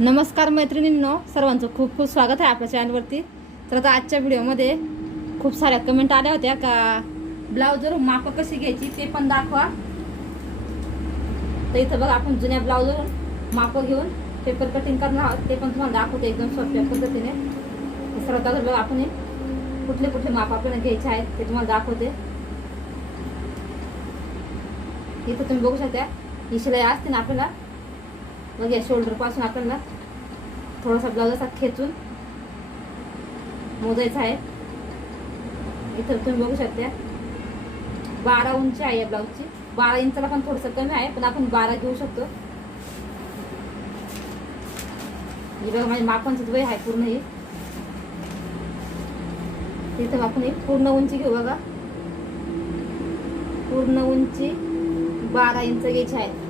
नमस्कार मैत्रिणींनो सर्वांचं खूप खूप स्वागत आहे आपल्या चॅनलवरती तर आता आजच्या व्हिडिओमध्ये खूप साऱ्या कमेंट आल्या होत्या का ब्लाऊजवर माप कशी घ्यायची ते पण दाखवा. तर इथं बघा आपण जुन्या ब्लाऊजवरून माप घेऊन पेपर कटिंग करणार आहोत. ते पण तुम्हाला दाखवते एकदम सोप्या पद्धतीने. सर्वात अगोदर बघा आपण कुठले कुठले माप आपल्याला घ्यायचे आहेत ते तुम्हाला दाखवते. इथं तुम्ही बघू शकता ही शिलाई असते ना आपल्याला मग या शोल्डरपासून ना थोडासा ब्लाउज असा खेचून मोजायचा आहे. इथं तुम्ही बघू शकता. बारा उंची आहे या ब्लाऊजची बारा इंचाला पण थोडंसं कमी आहे पण आपण बारा घेऊ शकतो. ही बघा माझ्या मापांचं वय आहे पूर्ण ही. तिथं आपण एक पूर्ण उंची घेऊ बघा. पूर्ण उंची बारा इंच घ्यायची आहे.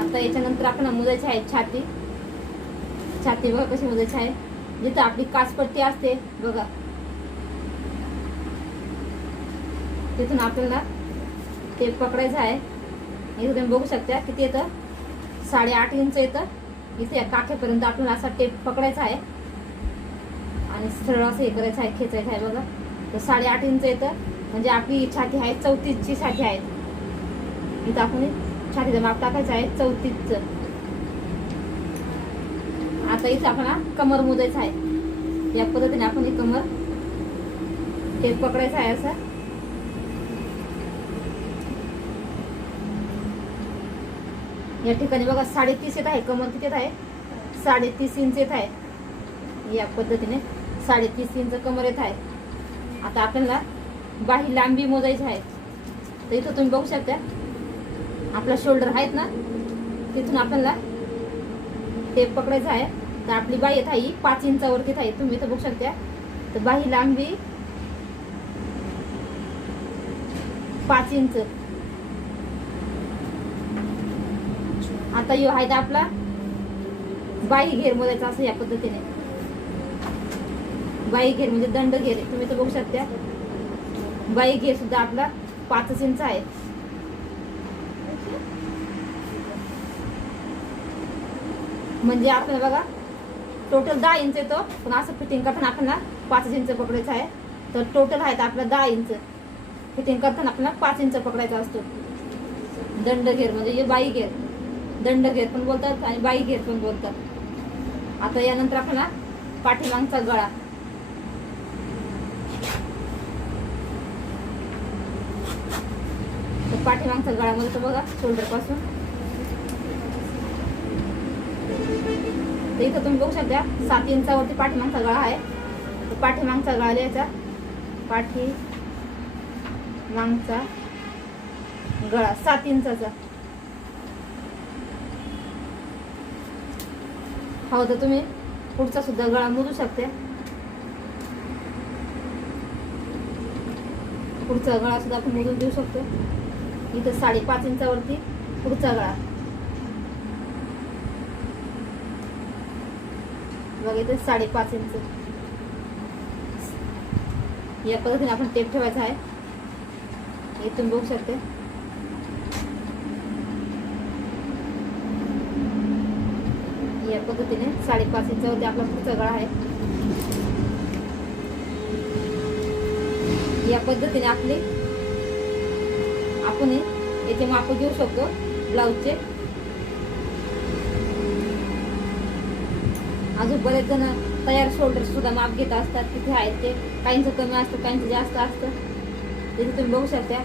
आता याच्यानंतर आपण मोजायची आहे छाती. छाती बघा कशी मोजायची आहे. जिथं आपली कासपट्टी असते बघा. तिथून आपल्याला ते पकडायचं आहे. इथं तुम्ही बघू शकता किती येतं? साडेआठ इंच येतं. इथे या काखेपर्यंत आपल्याला असा टेप पकडायचा आहे. आणि सरळ असं हे करायचं आहे खेचायचं आहे बघा. तर साडेआठ इंच येतं. म्हणजे आपली छाती आहे चौतीसची छाती आहे. इथं आपण छातीचं माप टाकायचं आहे चौतीसचं. आता इथं आपल्याला कमर मोजायचं आहे. या पद्धतीने आपण ही कमर ते पकडायचं आहे असं. या ठिकाणी बघा साडेतीस येत आहे. कमर किती येत आहे? साडेतीस इंच येत आहे. या पद्धतीने साडेतीस इंच कमर येत आहे. आता आपल्याला बाही लांबी मोजायची आहे. तर इथं तुम्ही बघू शकता आपला शोल्डर आहेत ना तिथून आपल्याला टेप पकडायचं आहे. तर आपली बाई येत आहे पाच इंचावरती थाई तुम्ही तर बघू शकता. तर बाही लांबी पाच इंच. आता यो आहे आपला बाई घेर मोजायचा असं या पद्धतीने. बाई घेर म्हणजे दंड घेर. आहे. तुम्ही तर बघू शकता. बाई घेर सुद्धा आपला पाचच इंच आहे. म्हणजे आपण बघा टोटल दहा इंच येतो पण असं फिटिंग करताना आपल्याला पाच इंच पकडायचं आहे. तर टोटल आहेत आपला दहा इंच फिटिंग करताना आपल्याला पाच इंच पकडायचा असतो. दंड घेर म्हणजे हे बाई घेर. दंड घेर पण बोलतात आणि बाई घेर पण बोलतात. आता यानंतर आपल्याला पाठीमागचा गळा. तर पाठीमागचा गळामध्ये तर बघा शोल्डरपासून. तर इथं तुम्ही बघू शकता सात इंचावरती पाठीमागचा गळा आहे. तर पाठीमागचा गळा लिहायचा. पाठी मागचा गळा सात इंचाचा. हो तर तुम्ही पुढचा सुद्धा गळा मोजू शकते. पुढचा गळा सुद्धा आपण मोजून देऊ शकतो. इथं साडेपाच इंचावरती पुढचा गळा. बघा इथे साडेपाच इंच. या पद्धतीने आपण टेप ठेवायचा आहे. इथून बघू शकते. या पद्धतीने साडेपाच इंचावरती आपला पुढचा गळा आहे. या पद्धतीने आपली आपण याचे माप घेऊ शकतो. ब्लाऊजचे अजून बरेच जण तयार शोल्डर सुद्धा माप घेत असतात तिथे आहेत ते. काहींचं कमी असतं काहींचं जास्त असतं. तिथे तुम्ही बघू शकता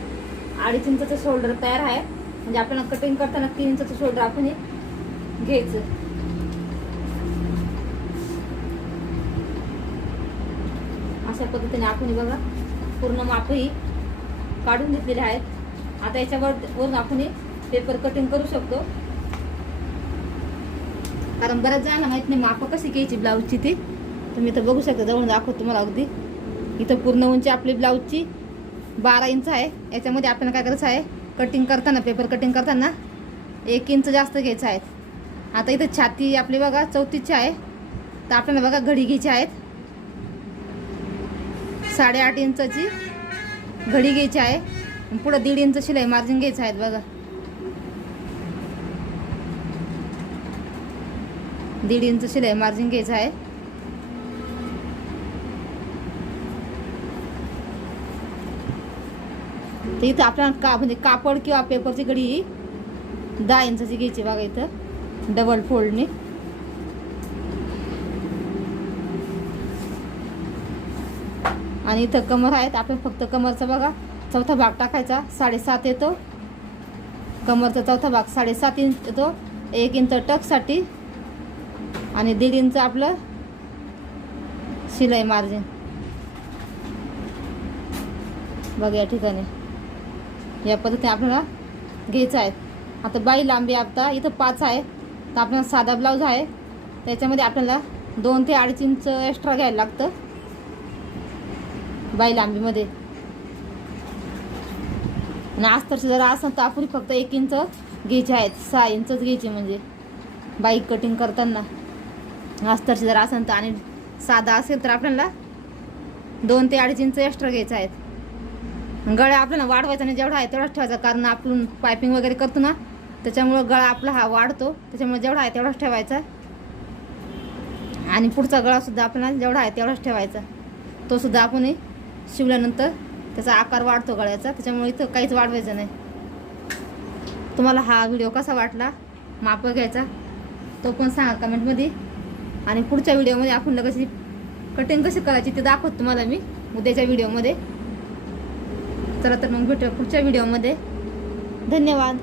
अडीच इंचाचं शोल्डर तयार आहे. म्हणजे आपल्याला कटिंग करताना तीन इंचाचं शोल्डर आपण हे घ्यायचं. अशा पद्धतीने आपण बघा पूर्ण मापही काढून घेतलेले आहेत. आता याच्यावर वरून आपण पेपर कटिंग करू शकतो. कारण बऱ्याच जणांना माहीत नाही माप कशी घ्यायची ब्लाऊजची ती? तुम्ही इथं बघू शकता जवळ दाखवतो तुम्हाला अगदी. इथं पूर्ण उंची आपली ब्लाऊजची बारा इंच आहे. याच्यामध्ये आपल्याला काय करायचं आहे? कटिंग करताना पेपर कटिंग करताना एक इंच जास्त घ्यायचं आहे. आता इथं छाती आपली बघा चौतीसची आहे. तर आपल्याला बघा घडी घ्यायची आहेत. साडेआठ इंचाची घडी घ्यायची आहे. पुढं दीड इंच शिलाई मार्जिन घ्यायचं आहेत बघा. दीड इंच शिलाई मार्जिन घ्यायचं आहे. तर इथं आपल्याला का म्हणजे कापड किंवा पेपरची गडी ही दहा इंचाची घ्यायची बघा इथं डबल फोल्डने आणि इथं कमर आहेत आपण फक्त कमरचा बघा चौथा भाग टाकायचा साडेसात येतो. कमरचा चौथा भाग साडेसात इंच येतो. एक इंच टकसाठी आणि दीड इंच आपलं शिलाई मार्जिन बघा या ठिकाणी. या पद्धतीने आपल्याला घ्यायचं आहे. आता बाई लांबी आता इथं पाच आहे. तर आपल्याला साधा ब्लाऊज आहे. त्याच्यामध्ये आपल्याला दोन ते अडीच इंच एक्स्ट्रा घ्यायला लागतं. बाई लांबीमध्ये. आणि अस्तरची जर असेल तर आपण फक्त एक इंच घ्यायचे आहेत. सहा इंचच घ्यायचे म्हणजे. बाईक कटिंग करताना. अस्तरची जर असेल तर आणि साधा असेल तर आपल्याला दोन ते अडीच इंच एक्स्ट्रा घ्यायचं आहेत. गळा आपल्याला वाढवायचा नाही जेवढा आहे तेवढाच ठेवायचा. कारण आपण पायपिंग वगैरे करतो ना त्याच्यामुळं गळा आपला हा वाढतो. त्याच्यामुळे जेवढा आहे तेवढाच ठेवायचा. आणि पुढचा गळासुद्धा आपल्याला जेवढा आहे तेवढाच ठेवायचा. तो सुद्धा आपण शिवल्यानंतर त्याचा आकार वाढतो गळ्याचा. त्याच्यामुळे इथं काहीच वाढवायचं नाही. तुम्हाला हा व्हिडिओ कसा वाटला? माप घ्यायचा. तो पण सांगा कमेंटमध्ये आणि पुढच्या व्हिडिओमध्ये आपण लगेच कटिंग कशी करायची ते दाखवत तुम्हाला मी उद्याच्या व्हिडिओमध्ये. चला तर मग भेटूया पुढच्या व्हिडिओमध्ये. धन्यवाद.